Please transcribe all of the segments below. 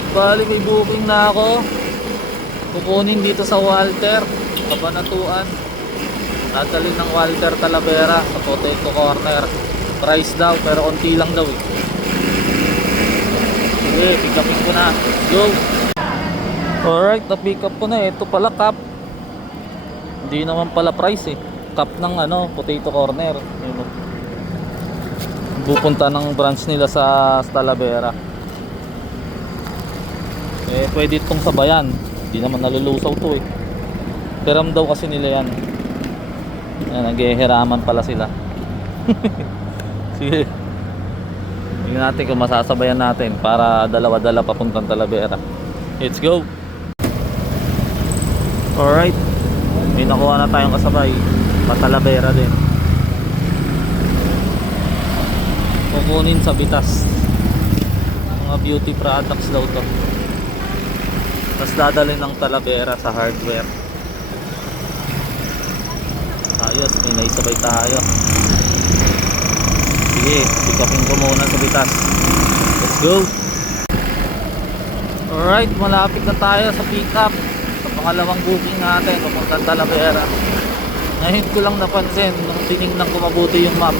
Alright, bali may booking na ako. Kukunin dito sa Walter, Kabanatuan. Dadalhin ng Walter Talavera sa Potato Corner. Price daw, pero konti lang daw eh. Sige, pick upin ko na. Go! Alright, na-pick up ko na. Ito pala cup. Hindi naman pala price eh. Cup ng Potato Corner. Pupunta ng branch nila sa Talavera. Eh, pwede itong sabayan. Hindi naman nalulusaw to eh. Peram daw kasi nila yan. Yan, naghihiraman pala sila. Sige. Tingnan natin kung masasabayan natin para dalawa-dala papuntang Talavera. Let's go! Alright. May nakuha na tayong kasabay. Pa-Talavera din. Kukunin sa Bitas. Mga beauty products daw to. Tapos dadalhin ng Talavera sa hardware. Ayos, may naisabay tayo. Sige, pick upin ko muna sa Bitas. Let's go! Alright, malapit na tayo sa pick up. Sa pangalawang booking natin, papuntang Talavera. Ngayon ko lang napansin nung tinignan ko mabuti yung map.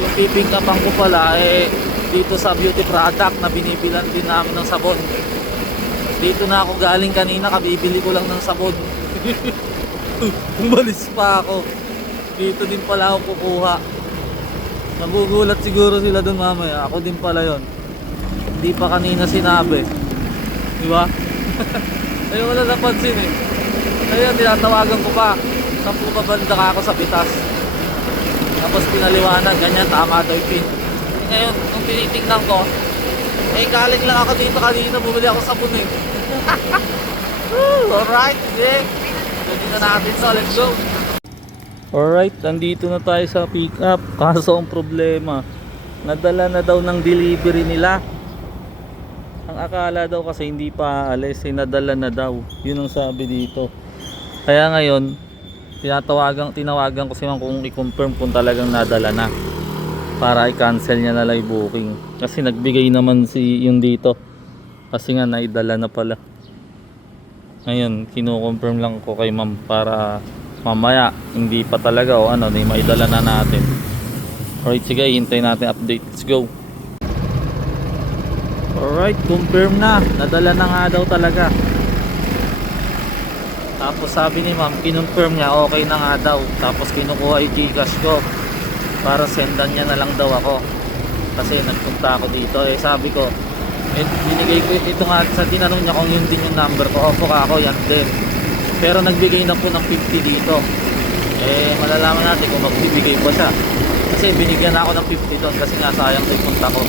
Yung pipick upan ko pala dito sa beauty product na binibilan din namin ng sabon. Dito na ako galing kanina, kabibili ko lang ng sabon. Umalis pa ako. Dito din pala ako kukuha. Nagugulat siguro sila dun mamaya. Ako din pala yon. Hindi pa kanina sinabi. Diba? Ayun, wala napansin eh. Ayun, tinatawagan ko pa. Sampu pa banda ka ako sa Bitas. Tapos pinaliwanag, ganyan, tama daw yung pin. Ngayon, nung tinitingnan ko, galing lang ako dito kanina, bumili ako sabon eh. Alright, sige. Pwede na natin, so let's go. Alright, nandito na tayo sa pick up. Kaso ang problema, nadala na daw ng delivery nila. Ang akala daw kasi hindi pa alis, nadala na daw. Yun ang sabi dito. Kaya ngayon, tinawagan ko si ma'am kung i-confirm kung talagang nadala na, para i-cancel niya na lang yung booking. Kasi nagbigay naman si yung dito. Kasi nga naidala na pala. Ngayon, kino-confirm lang ko kay ma'am para mamaya hindi pa talaga o di maidala na natin. Alright, sige, hintayin natin update. Let's go. Alright, confirm na. Nadala na nga daw talaga. Tapos sabi ni ma'am, kinonfirm niya okay na nga daw. Tapos kinukuha yung Gcash ko para sendan niya na lang daw ako. Kasi nagpunta ako dito. Sabi ko, binigay ko ito nga sa tinanong niya kung yun din yung number ko. Opo ka ako, yan din. Pero nagbigay na po ng 50 dito. Malalaman natin kung magbibigay pa siya. Kasi binigyan na ako ng 50 doon kasi nga sayang na yung punta ko.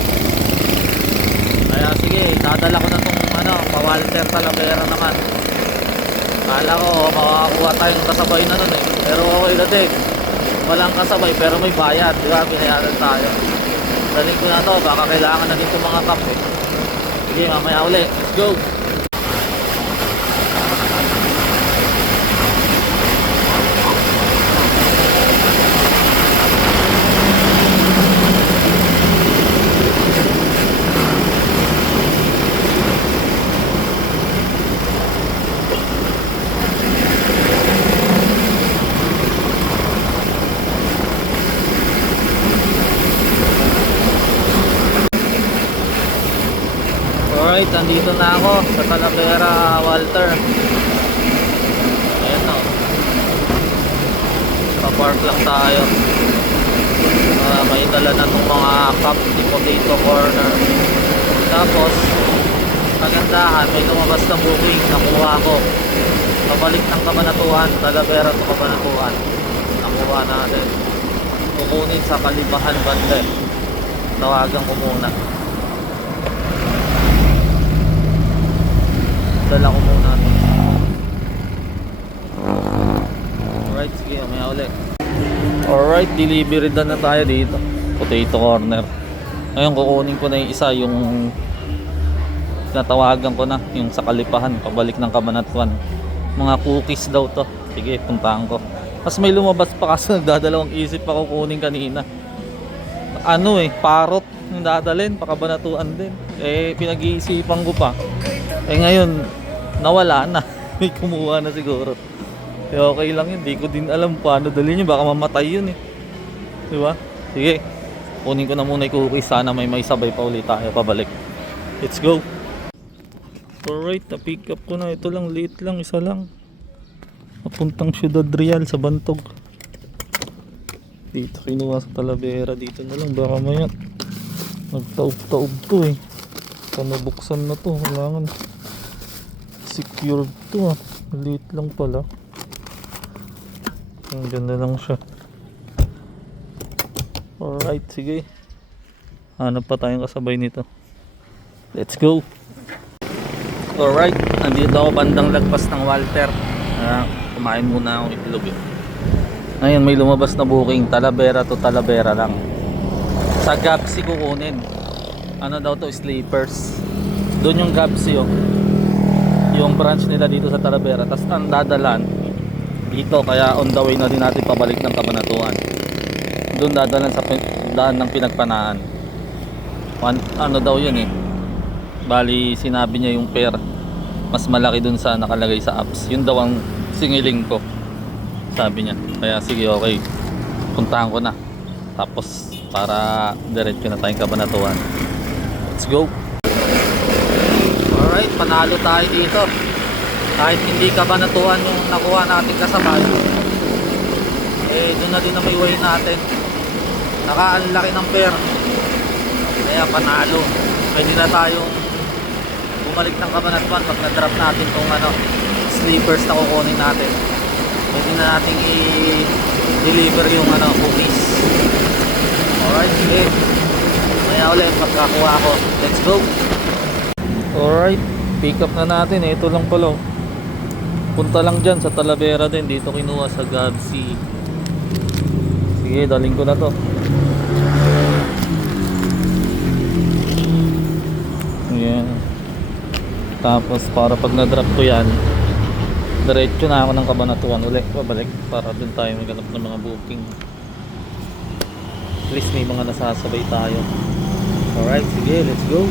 Kaya sige, nadala ko na itong pa-Walter Talavera naman. Kala ko makakuha tayong kasabay na nun eh. Pero okay na din. Walang kasabay pero may bayad. Diba? Binayaran tayo. Daling ko na to. Baka kailangan na dito mga cup eh. Sige, mamaya uli. Let's go! Alright, nandito na ako sa Talavera, Walter. Ayan o. Pa-park lang tayo. May dala na itong mga cup ni Potato Corner. Tapos, kagandahan, may lumabas na booking. Nakuha ko. Pabalik ng Kabanatuan, Talavera to Kabanatuan. Nakuha natin. Kukunin sa Kalibahan Bande. Tawagan ko muna. Dala ko muna ito. Alright, sige, may ulit. Alright, delivery na tayo dito. Potato Corner. Ngayon kukunin ko na yung isa, yung natawagan ko na, yung sa Kalipahan, pabalik ng Kabanatuan. Mga cookies daw to. Sige, puntahan ko. Mas may lumabas pa kasi nagdadalawang isip pa kukunin kanina. Parot yung dadalhin, pa Kabanatuan din. Eh, pinag-iisipan ko pa. Eh ngayon, nawala na. May kumuha na siguro. Eh okay lang yun. Di ko din alam paano dalhin yun. Baka mamatay yun eh. Diba? Sige. Kunin ko na muna yung cookies. Sana may sabay pa ulit tayo pabalik. Let's go. Alright, na-pick up ko na. Ito lang, liit lang. Isa lang. Papuntang Ciudad Real sa Bantog. Dito kinuha sa Talavera. Dito na lang. Baka maya nagtaob-taob to eh. Kanabuksan na to. Kailangan secured to ah. Liit lang pala. Hanggang na lang siya. Alright, sige. Hanap pa tayong kasabay nito. Let's go. Alright, nandito ako bandang lagpas ng Walter. Kumain muna akong itlog eh. Ngayon may lumabas na booking, Talavera to Talavera lang. Sa Gapsi kukunin. Ano daw to, sleepers. Doon yung Gapsi oh. Yung branch nila dito sa Talavera. Tapos ang dadalan dito, kaya on the way na din natin pabalik ng Cabanatuan. Doon dadalan sa daan ng Pinagpanaan. Ano daw yun eh. Bali sinabi niya yung pair mas malaki dun sa nakalagay sa apps. Yun daw ang singiling ko, sabi niya. Kaya sige, okay, puntahan ko na. Tapos para diretso na tayong Cabanatuan. Let's go. Alright, panalo tayo dito. Kahit hindi Cabanatuan yung nakuha natin kasabay, eh doon na din ang may way natin. Nakaanlaki ng pair, kaya panalo. Pwede na tayong bumalik ng Cabanatuan pag na-drop natin kung ano, sleepers na kukunin natin. Pwede na natin i-deliver yung ano, cookies. Alright, sige. Maya ulit pagkakuha ko. Let's go. Alright, pick up na natin. Ito lang pala. Punta lang dyan sa Talavera din. Dito kinuha sa Gapsi. Sige, daling ko na to. Ayan. Tapos para pag na-drop ko yan, diretso na ako ng Cabanatuan ulit pabalik para dun tayo maghanap ng mga booking. At least may mga nasasabay tayo. Alright, sige, let's go.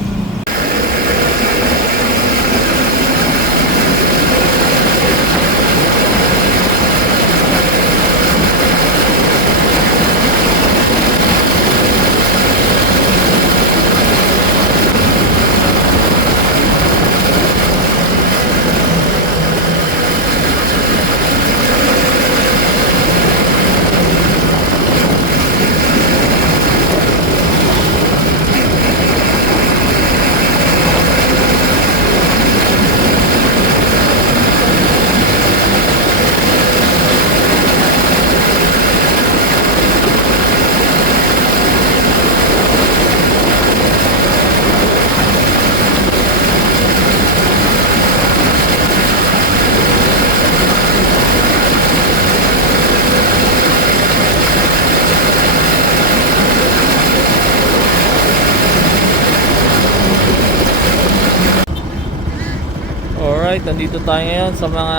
Alright, nandito tayo ngayon sa mga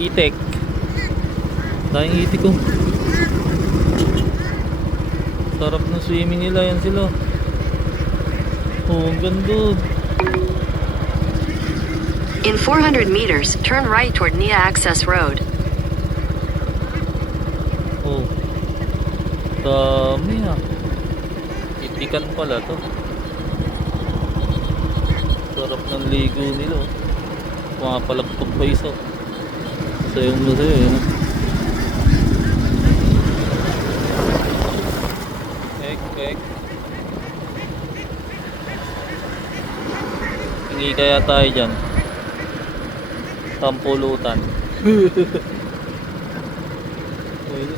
itik. Tayong itik ko. Sarap ng swimming nila, yan sila. Oh, ang ganda. In 400 meters, turn right toward Nia Access Road. Oh, dami ah. Itikan pala to. Sarap ng ligo nila. Mga palagpag pa isa. Sayang mo sa'yo yun. Ek. Hingi kaya tayo dyan. Tampulutan.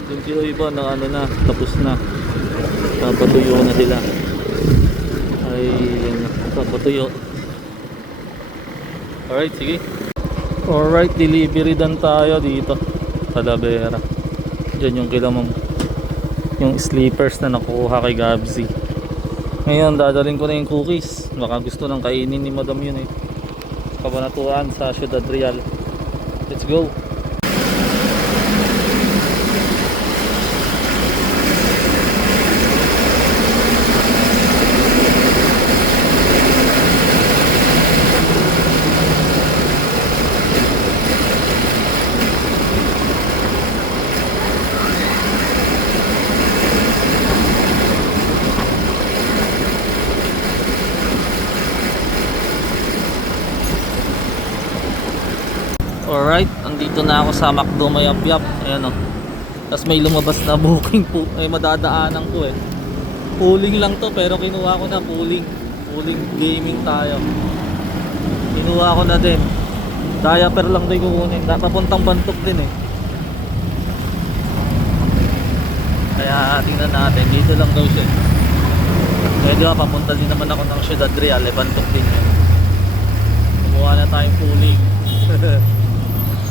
Doon sila iba na ano na, tapos na. Papatuyo na sila. Ay, yan na. Papatuyo. Alright, sige. Alright, delivery dan tayo dito sa Talavera. Diyan yung kilamang yung sleepers na nakuha kay Gabsi. Ngayon, dadalhin ko na yung cookies. Baka gusto nang kainin ni Madam yun eh. Cabanatuan sa Ciudad Real. Let's go. Alright, andito na ako sa McDo Mayapyap. Ayan o. Tapos may lumabas na booking po. Ay madadaanan ko eh. Pooling lang to pero kinuha ko na pooling. Pooling gaming tayo. Kinuha ko na din. Diaper lang din kukunin. Papuntang Bantok din eh. Kaya tingnan natin. Dito lang daw siya. Pwede ba papunta din naman ako ng Ciudad Real. Eh Bantok din yun. Kumuha na tayong pooling.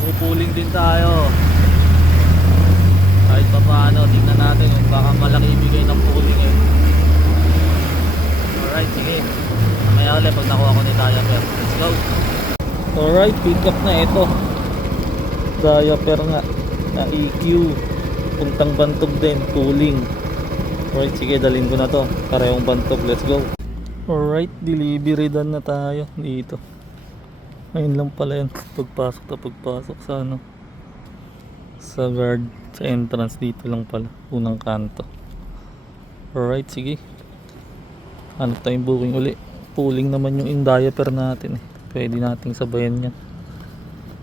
Pupuling din tayo. Kahit pa paano, tingnan natin yung baka malaki ibigay ng pooling eh. Alright, sige. Mamaya ulit pag nakuha ko ni diaper. Let's go. Alright, pick up na ito. Diaper nga na EQ. Puntang Bantog din, pooling. Alright, sige, dalhin ko na to. Parehong Bantog, let's go. Alright, delivery done na tayo dito. Ayun lang pala yan. Pagpasok sa ano, sa guard, sa entrance dito lang pala. Unang kanto. Alright, sige. Hanap tayong booking uli. Pooling naman yung in-diaper natin eh. Pwede nating sabayan yan.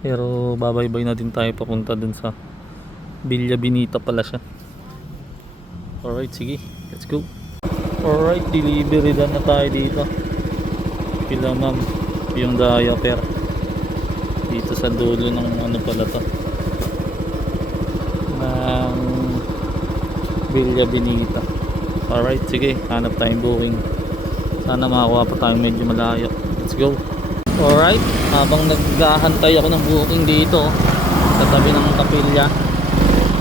Pero babaybay na din tayo papunta dun sa Villa Benita pala siya. Alright, sige. Let's go. Alright, delivery done na tayo dito. Pila ma'am yung diaper. Dito sa dulo ng ano pala to, ng Villa Benita. Alright, sige, hanap tayong booking. Sana makakuha pa tayong medyo malayo. Let's go. Alright, habang naghahantay ako ng booking dito sa tabi ng kapilya,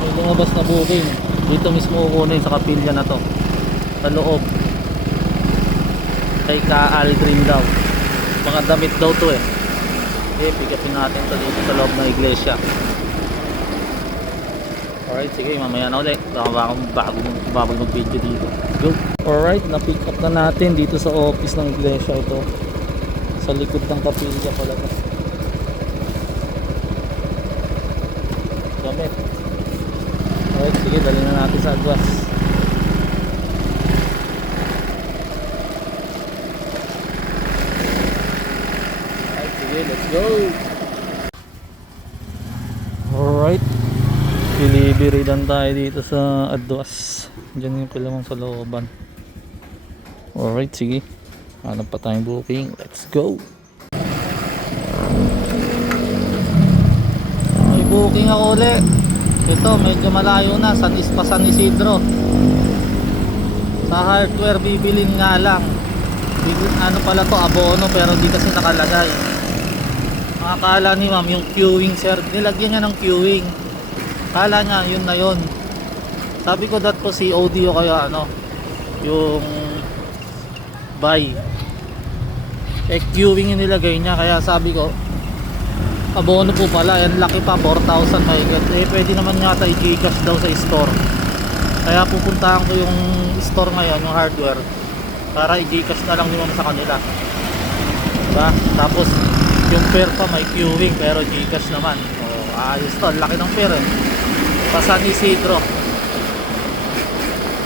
may lumabas na booking. Dito mismo kukunin sa kapilya na to, sa loob kay Ka Aldrin daw. Mga damit daw to eh. Okay, pick upin natin to dito sa loob ng iglesia. Alright, sige, mamaya na ulit. Baka bago mag-video dito. Go! Alright, na-pick up na natin dito sa office ng iglesia ito. Sa likod ng kapilya pala to. Damit. Alright, sige, dali na natin sa Agwas. Let's go. Alright, delivery dan tayo dito sa Adwas. Diyan yung pilamang sa looban. Alright, sige, hanap pa tayong booking. Let's go. May booking ako ulit. Ito medyo malayo na, San Isidro. Sa hardware bibilin nga lang. Ano pala to, abono, pero di kasi nakalagay. Akala ni ma'am yung queuing sir, nilagyan niya ng queuing. Akala niya yun na yun. Sabi ko that po COD o kaya ano, yung buy. Eh queuing yung nilagay niya, kaya sabi ko abono po pala, yan laki pa, 4,000 mahigit. Eh pwede naman yata i-Gcash daw sa store. Kaya pupuntahan ko yung store ngayon, yung hardware, para i-Gcash na lang ni ma'am sa kanila. Diba? Tapos yung pair pa may queuing pero Gcash naman. Oh, ayos to, laki ng pair eh. Pa San Isidro.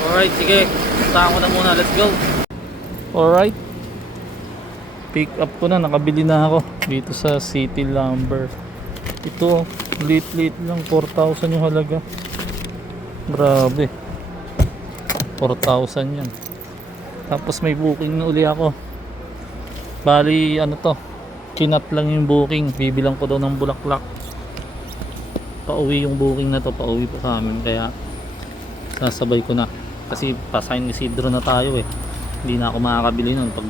Alright, sige, puntahan ko na muna, let's go. Alright, pick up ko na, nakabili na ako dito sa City Lumber. Ito, lit lang, 4,000 yung halaga. Grabe, 4,000 yan. Tapos may booking na uli ako. Bali ano to, kinat lang yung booking. Bibilang ko daw ng bulaklak. Pauwi yung booking na to, pauwi pa sa amin, kaya sasabay ko na kasi pa San Isidro na tayo eh. Hindi na ako makakabili nun pag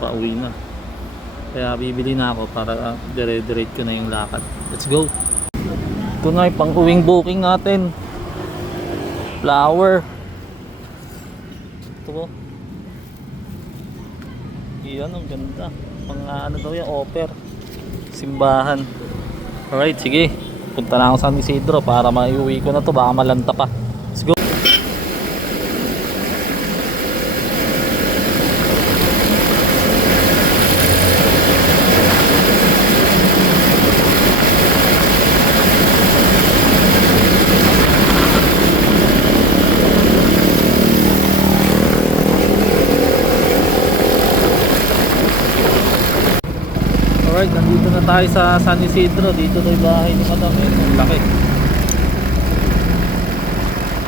pauwi na, kaya bibili na ako para dire-direct ko na yung lakad. Let's go. Ito na yung pang uwing booking natin, flower. Ito ko, iyan, ang ganda. Mga ano daw yan, offer, simbahan. Alright, sige, punta na ako sa San Isidro para maiuwi ko na to, baka malanta pa. Let's go. Alright, nandito na tayo sa San Isidro. Dito to yung bahay ni Madam. Ang laki.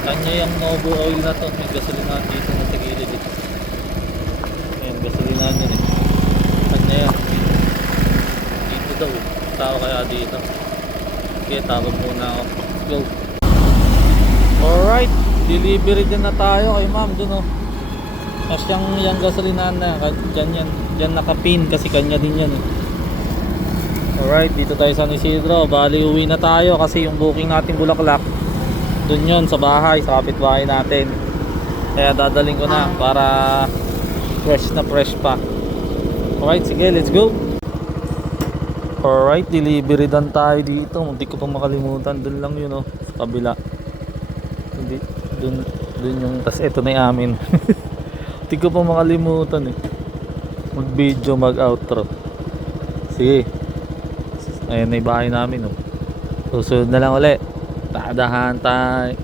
Kanya yung Novo Oil na to. May gasolinahan dito na sa gilid dito. Ayan, gasolinahan yun eh. Kanya yan. Dito daw. Tao kaya dito. Okay, tawag muna ako. Go. Alright, delivery din na tayo kay ma'am dun oh. Mas yung gasolinahan na. Diyan nakapin kasi kanya din yan eh. Alright, dito tayo sa San Isidro. Bali uwi na tayo kasi yung booking natin Bulaklak dun yun sa bahay, sa kapitbahay natin. Kaya dadaling ko na para fresh na fresh pa. Alright, sige, let's go. Alright, delivery dan tayo dito. Hindi ko pa makalimutan. Dun lang yun oh, sa kabila. Hindi, dun yung, tas ito na yung amin. Hindi ko pa makalimutan eh. Mag video, mag outro. Sige. Ayan na yung bahay namin oh. Susunod na lang ulit. Tadahan tayo.